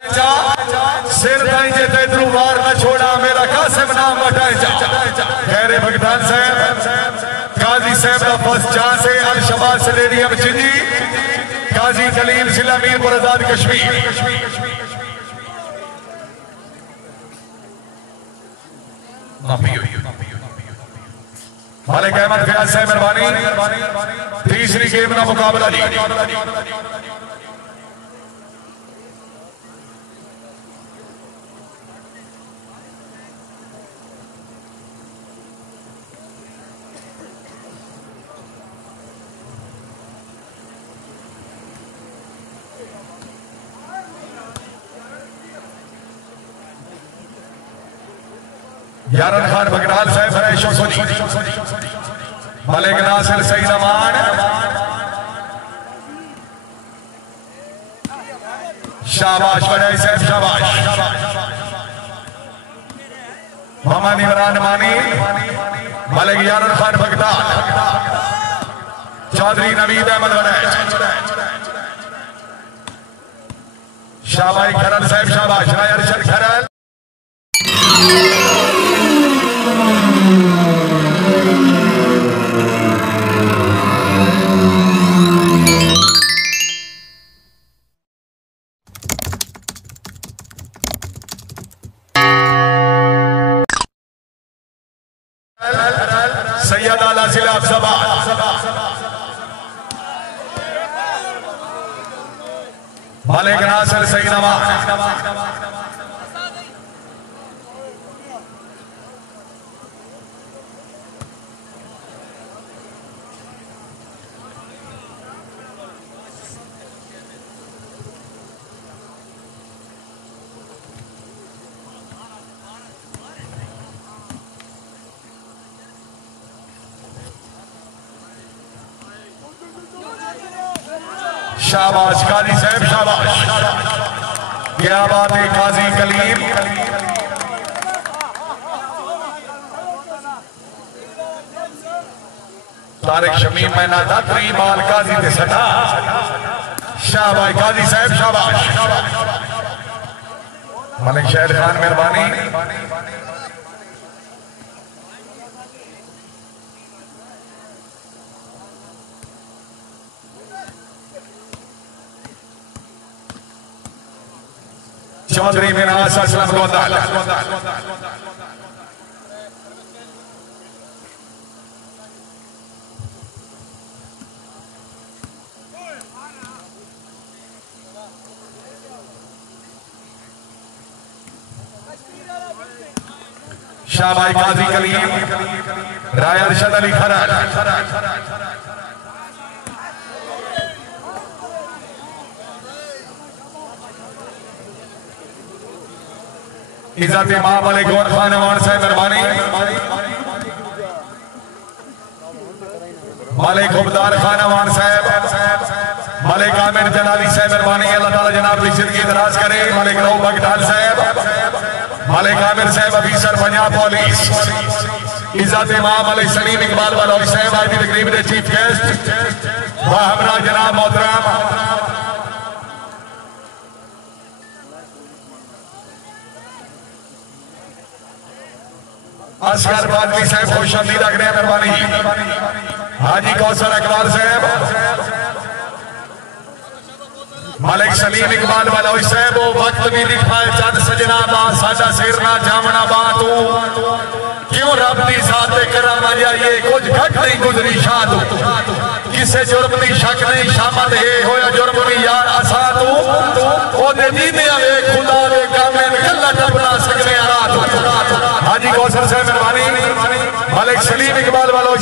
सिर ताई जे तेरू वार न छोड़ा मेरा कासिम नाम वटाए जा खैरे भगतान साहब काजी साहब का फर्स्ट चांस है अल शबाब स्टेडियम जिंदी काजी जलील जिला मीरपुर आजाद कश्मीर मालिक अहमद फयाज साहब मेहरबानी तीसरी गेम का मुकाबला जी 11 खान बगडाल साहब फरैशो सोनी मलिक नासिर सईद अमान शाबाश बड़ाई साहब शाबाश मोहम्मद इमरान मानी मलिक 11 खान बगडाल चौधरी नवीद अहमद बड़ाई शाबाश खरल साहब शाबाश राय अरशद खरल सैयद आला जिला मालिक नासिर सईद अमान शाबाश काजी साहब शाबाश क्या बात है काजी कलीम तारिक शमीम मैना दात्री बाल काजी ते सटा शाबाश काजी साहब शाबाश मलिक शहर खान मेहरबानी चौधरी मिनास असलम गोदाल शाबाश काजी कलीम राय अरशद अली खराज इज्जत इमाम मलिक गौर खान अमान साहब मेहरबानी मलिक खुबदार खान अमान साहब मलिक आमिर जलाली साहब मेहरबानी अल्लाह ताला जनाब की जिंदगी दराज करे मलिक रऊ बगडाल साहब मलिक आमिर साहब अफीसर पंजाब पुलिस इज्जत इमाम मलिक सलीम इकबाल वाला साहब आज की तकरीब के चीफ गेस्ट वाहबरा जनाब मोहतरम असगर बादली साहब खुश आमदीद रख रहे हैं मेहरबानी हाजी कौसर इकबाल साहब मलिक सलीम इकबाल वाला साहब वो वक्त भी लिखा है चंद सजना बा साडा सिर ना जामना बा तू क्यों रब दी जात ते करम जाइए कुछ घट नहीं गुजरी शाद किसे जुर्म दी शक नहीं शामत है होया जुर्म भी यार असा तू ओ दे दीने वे खुदा दे काम में गल्ला टपना सकने रात हाजी कौसर साहब मेहरबानी मलिक सलीम इकबाल वालों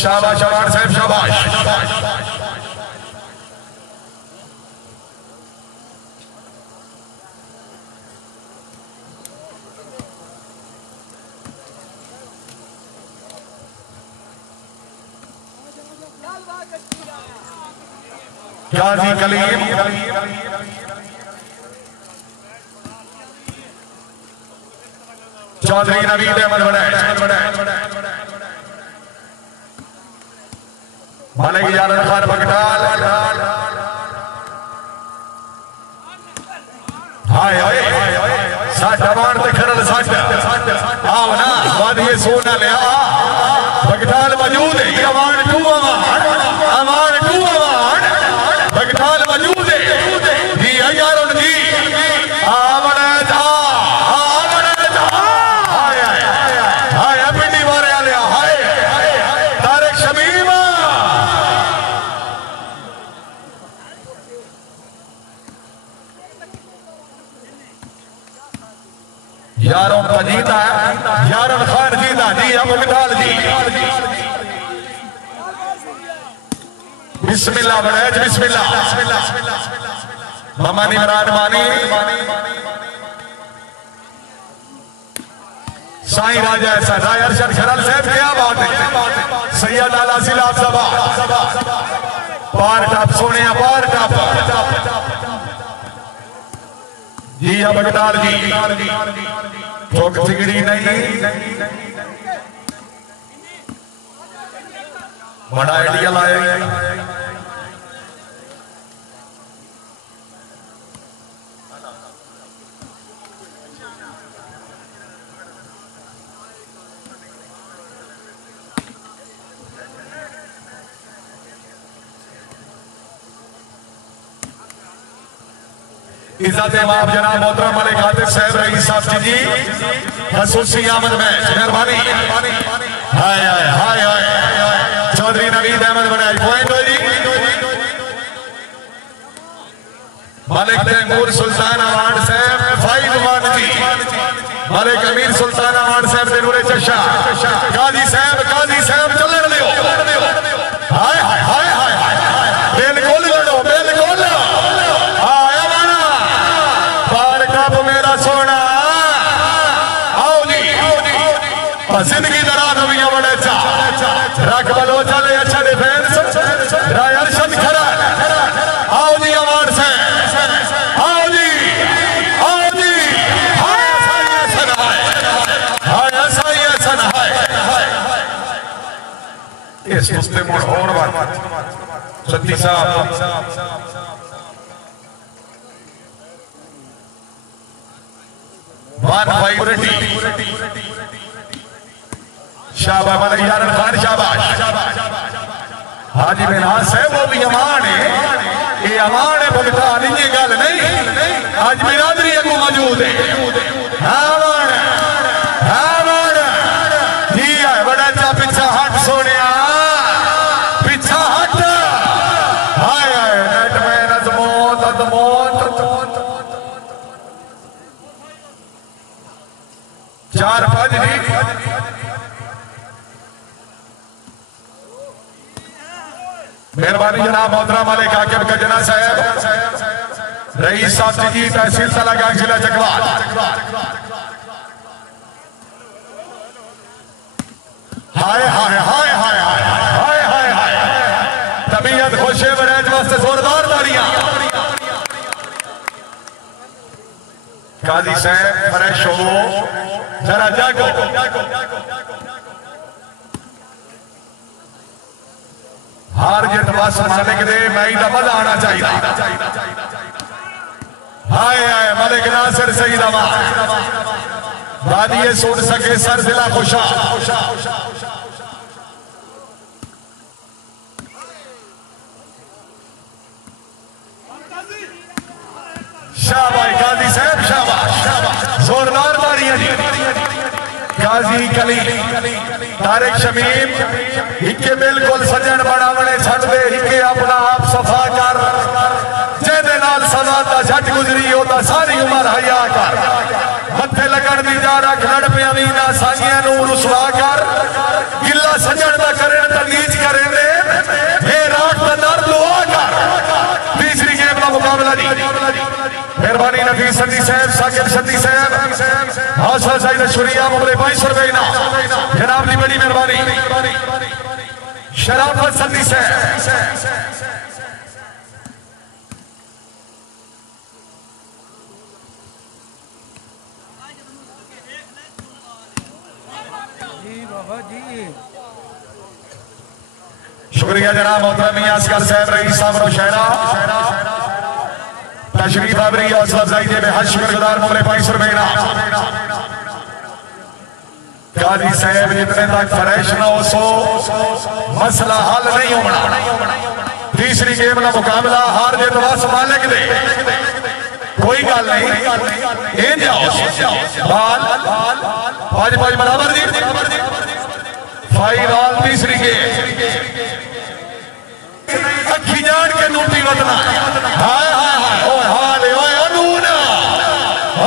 शाबाश अमान साहब शाबाश काजी कलीम चौधरी नवीद अहमद मलिक 11 खान बगडाल जवान ते खरल सट आओ ना बाद ये सोना लिया भगताल मौजूद है अवान टू अवान भगताल मौजूद है जी यार उनकी आवड़े जा हाय हाय पिंडी मारे आलिया हाय तारिक शमीम यारों का जीता है यारों खान जीता जी अब भगताल जी बिस्मिल्लाह बड़े बिस्मिल्लाह मामा निमरान मानी साईं राजा ऐसा राय अरशद खरल साहब क्या बात है सैयद आला सिलाब सभा पार टप सोने पार टप जी अब भगताल जी ठोक ठिगड़ी नहीं बड़ा आइडिया लाए इज्जत इमाम जनाब मोहतरम मलिक आतिफ साहब रईस साहब जी खसूसी आमद में मेहरबानी हाय हाय हाय हाय चौधरी नवीद अहमद बनाई पॉइंट हो जी मलिक तैमूर सुल्तान अवार्ड साहब 5-1 जी मलिक अमीर सुल्तान अवार्ड साहब दे नूरे चशा काजी साहब चलण दियो हाय हाय हाय हाय बिल्कुल लड़ो बिल्कुल आया माना पार कब मेरा सोना आओ जी जिंदगी दरा नवियां बड़े चा रख बलो चले अच्छा डिफेंस राय अरशद खरा आओ जी अवार्ड से आओ जी हाय सन हाय इस मुस्ते मोड़ और बात सत्ती साहब वन फाइवरेटी शाबाश मलिक यारन खान शाबाश हाजी मिनहाज साहब वो भी अमान है ये अमान है भगताल ये गल नहीं आज बिरादरी अगू मौजूद है अमान जी है बड़ा चा पिछा हट सोने पिछा हट हाय हाय नेट में अजमोत 4-5 नहीं मेहरबानी जनाब मोहतरम मलिक आकिब गजना साहब रईस साहब जी तहसील तलागांव जिला जगवाल हाय हाय हाय हाय हाय हाय हाय तबीयत खुशे बरेज वास्ते जोरदार तालियां काजी साहब फ्रेश हो जरा जागो हार जित बस मालिक दे मैं दा मजा आना चाहिए हाय हाय मलिक नासिर सईद अमान वादिये सुन सके सर दिला खुशा शाबाश काजी साहब शाबाश जोरदार तालियां जी काजी कली तारिक शमीम हिके बिल्कुल सजन बनावने छड़ दे हिके अपना आप सफा कर जेदे नाल सजा दा झट गुजरी होता सारी उम्र हया कर मत्थे लगन दी जा रख लड़ पिया दी ना सागियां नू रुसवा कर गिला सजन दा करे ता नीच करे दे हे रात दा दर दुआ कर तीसरी गेम दा मुकाबला जी मेहरबानी नफीस सदी साहब साकिब सदी साहब हौसला साइद शुरिया मुबले 22 रुपए ना जनाब की बड़ी मेहरबानी शराफत सदी साहब शुक्रिया जनाब मोहतरम मियां असगर साहब रईस साहब नौशहरा तशरीफ आबरी हौसला अफजाई दे हज शुक्रगुजार मोहरे 500 रुपए काजी साहब जितने तक फ्रेश ना हो सो मसला हल नहीं होना। तीसरी गेम का मुकाबला हार जित बस मालिक दे कोई गल नहीं बाल 5-5 बराबर जी फाइनल तीसरी गेम अखी जान के नूटी बदना हाय हाय हाय ओए हाल ओए अनूना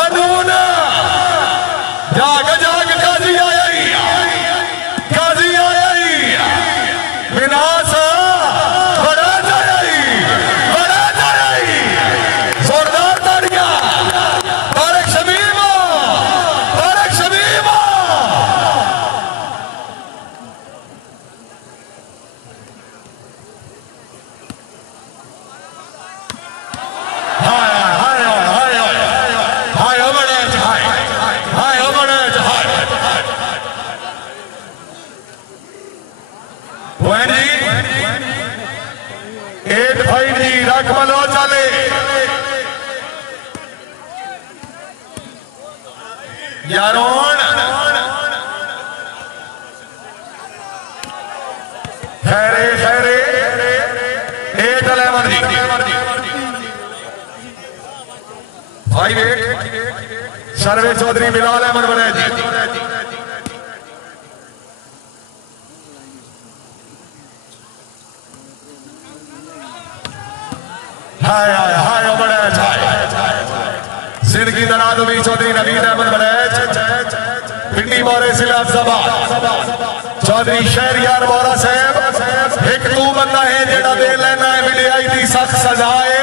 अनूना जाग जाग काजी आया ही विनाश बड़ा जाया ही जोरदार ताड़ियां तारक शमीमा रखमलो चले यारोन खैरे खैरे 8-11 5-8 सर्वे चौधरी बिलाल अहमद बने जी हाय हाय हाय जिंदगी दराज भी चौधरी नवीद अहमद बलैच पिंडी बोरे जिला अफजाबाद चौधरी शहरियार बोरा साहब एक तू बंदा है जेड़ा दे लेना है वीडियाई दी सख्त सजा है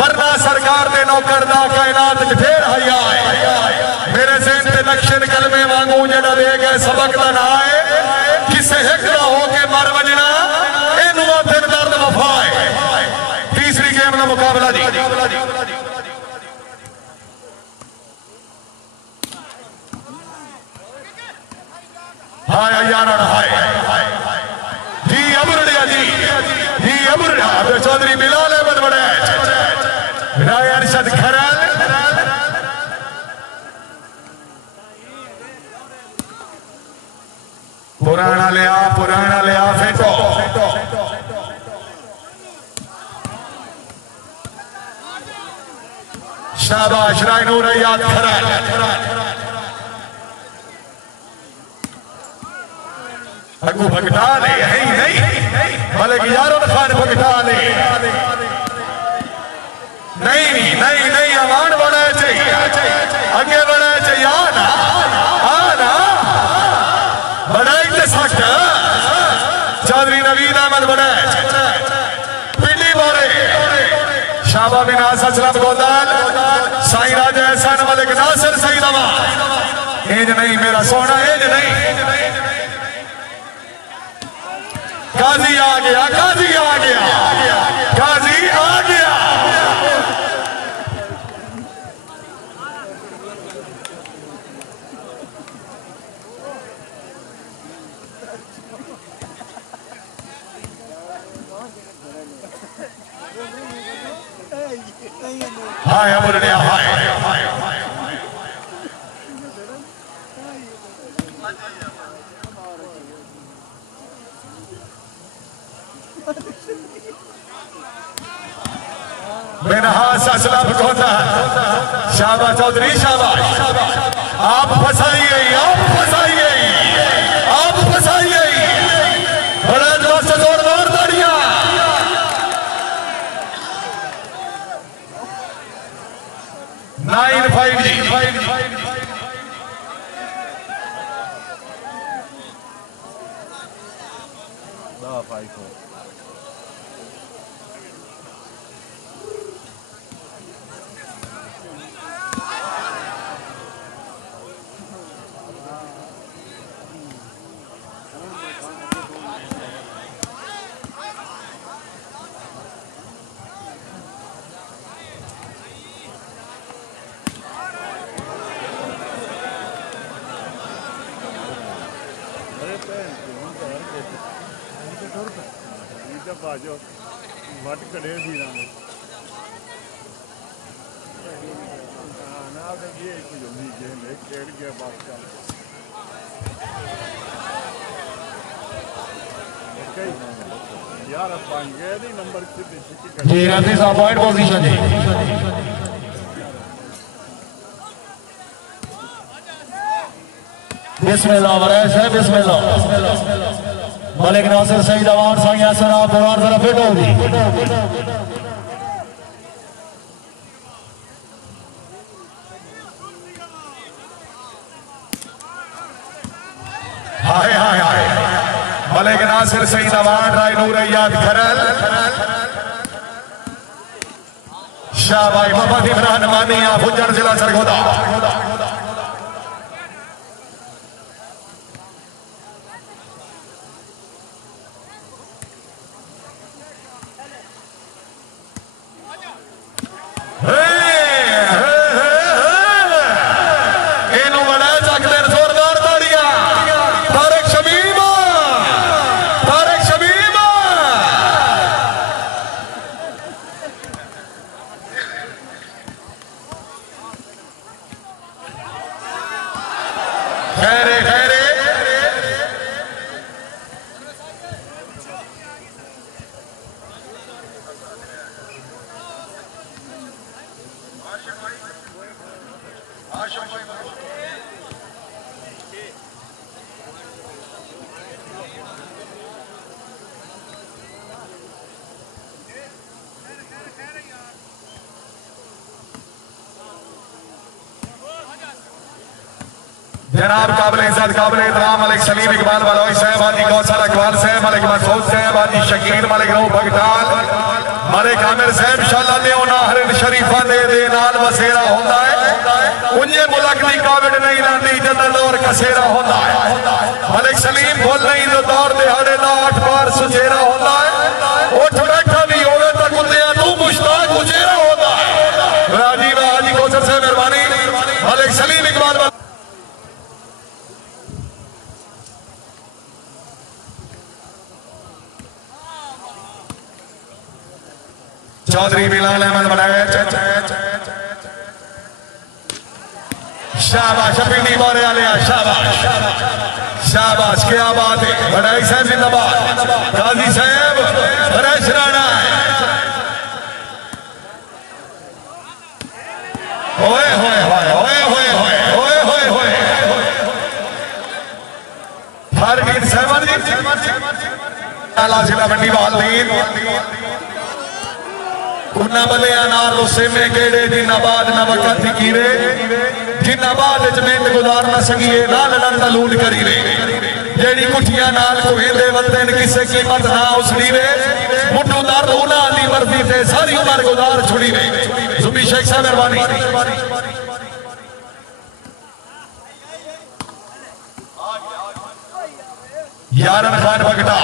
वरना सरकार दे नौकर दा कायनात च फिर हया है मेरे ज़हन ते नक्शे कलमे वांगू जेड़ा दे गए सबक दा ना है किसे हिक ना हो के मर वजना एनु दिल दर्द वफा है। तीसरी गेम का मुकाबला जी हाय यार हाय जी अमरड़िया जी अमरड़िया चौधरी बिलाल अहमद बड़े राय अरशद खरल पुराना लिया फेंको शाबाश राय नूर याद खरल अगू भगटा ले नहीं मलिक यारों खान भगटा ले नहीं अमान बड़ा चाहिए आगे बड़ा चाहिए आना बड़ा सख्त चौधरी नवीद अहमद बड़ा पिंडी बोरे शाबा बिनास असलम गोदाल साई राजा एहसान मलिक नासिर सईद अमान एज नहीं मेरा सोना एज नहीं काजी आ गया काजी आ गया काजी आ गया हाय अमरड़िया हाय बेनहास असलम होता शाबाश चौधरी शाबाश आप फंसाइए बड़ा से जोरदार ताड़ियां 9-5 जी जी रफी साहब पॉइंट पोजीशन जी बिस्मिल्लाह वरैश है बिस्मिल्लाह मलिक नासिर सईद अवान साईं हसन आप पुरान जरा फिट हो जी हाय हाय हाय मलिक नासिर सईद अवान राय नूर याद खरल शाहबाई मोहम्मद इमरान मानिया फुजर जिला सरगोदा जनाब काबिल इज्जत काबिल एहतराम मलिक सलीम इकबाल बलोई साहब हाजी कौसर इकबाल साहब मलिक मसूद साहब हाजी शकील मलिक रो भगटाल मलिक आमिर साहब शाला दे नाहरन शरीफा दे नाल वसेरा होता है उन्हें मुल्क दी काविड नहीं रहती जदल और कसेरा होता है मलिक सलीम बोल नहीं तो दौर दिहाड़े दा 8 बार सुचेरा होता है उठ बैठा भी होवे तो कुत्तियां तू मुश्ताक उचेरा होता है राजी हाजी कौसर साहब मेहरबानी मलिक सलीम इकबाल चौधरी बिलाल अहमद बनाए शाबाश पिंडी बोरे वाले शाबाश शाबाश क्या बात है बड़ाई साहब जिंदाबाद गाजी साहब हरेश राणा ओए होए होए ओए होए होए ओए होए होए फारूक साहब जी आला जिला मंडी वालदीन कुन्ना बले अनार रोसे में केड़े जिन्नाबाद न वक्त कीरे जिन्नाबाद जमेंद गुजार न सकिए लाल लंदा लूट करी रे जेड़ी कुठियां नाल कोहेंदे वतन किसे कीमत ना उसड़ी रे मुट्ठू दर्द उना दी मर्जी ते सारी उम्र गुजार छुड़ी रे जुबी शेख साहब मेहरबानी यारन खान भगटा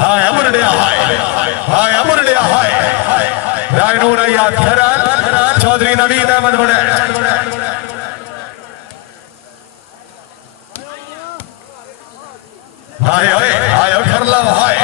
हाय अमरडिया हाय अमरडिया हाय रायनूर याद खरल चौधरी नवीद अहमद बड़े हाय हाय हाय खरला हाय